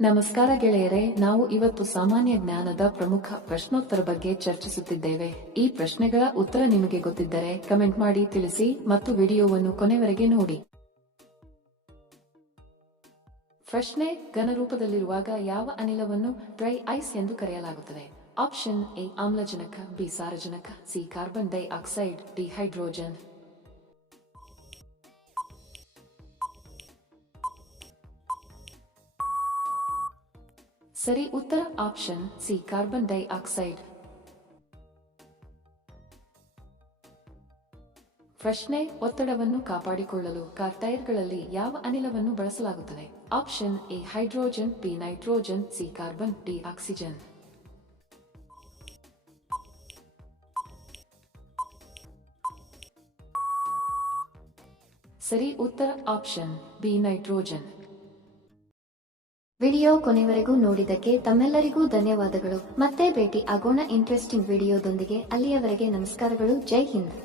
ನಮಸ್ಕಾರ ಗೆಳೆಯರೆ, ನಾವು ಇವತ್ತು ಸಾಮಾನ್ಯ ಜ್ಞಾನದ ಪ್ರಮುಖ ಪ್ರಶ್ನೋತ್ತರ ಬಗ್ಗೆ ಚರ್ಚಿಸುತ್ತಿದ್ದೇವೆ. ಈ ಪ್ರಶ್ನೆಗಳ ಉತ್ತರ ನಿಮಗೆ ಗೊತ್ತಿದ್ದರೆ ಕಮೆಂಟ್ ಮಾಡಿ ತಿಳಿಸಿ ಮತ್ತು ವಿಡಿಯೋವನ್ನು ಕೊನೆವರೆಗೆ ನೋಡಿ. ಪ್ರಶ್ನೆ: ಘನರೂಪದಲ್ಲಿರುವಾಗ ಯಾವ ಅನಿಲವನ್ನು ಡ್ರೈ ಐಸ್ ಎಂದು ಕರೆಯಲಾಗುತ್ತದೆ? ಆಪ್ಷನ್ ಎ ಆಮ್ಲಜನಕ, ಬಿ ಸಾರಜನಕ, ಸಿ ಕಾರ್ಬನ್ ಡೈ ಆಕ್ಸೈಡ್, ಡಿ ಹೈಡ್ರೋಜನ್. ಸರಿ ಉತ್ತರ ಆಪ್ಷನ್ ಸಿ ಕಾರ್ಬನ್ ಡೈ ಆಕ್ಸೈಡ್. ಪ್ರಶ್ನೆ: ಒತ್ತಡವನ್ನು ಕಾಪಾಡಿಕೊಳ್ಳಲು ಕಾರ್ ಟೈರ್ಗಳಲ್ಲಿ ಯಾವ ಅನಿಲವನ್ನು ಬಳಸಲಾಗುತ್ತದೆ? Option A hydrogen, B nitrogen, C carbon, D oxygen. ಸರಿ ಉತ್ತರ ಆಪ್ಷನ್ ಬಿ ನೈಟ್ರೋಜನ್. ವಿಡಿಯೋ ಕೊನೆವರೆಗೂ ನೋಡಿದ್ದಕ್ಕೆ ತಮ್ಮೆಲ್ಲರಿಗೂ ಧನ್ಯವಾದಗಳು. ಮತ್ತೆ ಭೇಟಿ ಆಗೋಣ ಇಂಟ್ರೆಸ್ಟಿಂಗ್ ವಿಡಿಯೋದೊಂದಿಗೆ. ಅಲ್ಲಿಯವರೆಗೆ ನಮಸ್ಕಾರಗಳು. ಜೈ ಹಿಂದ್.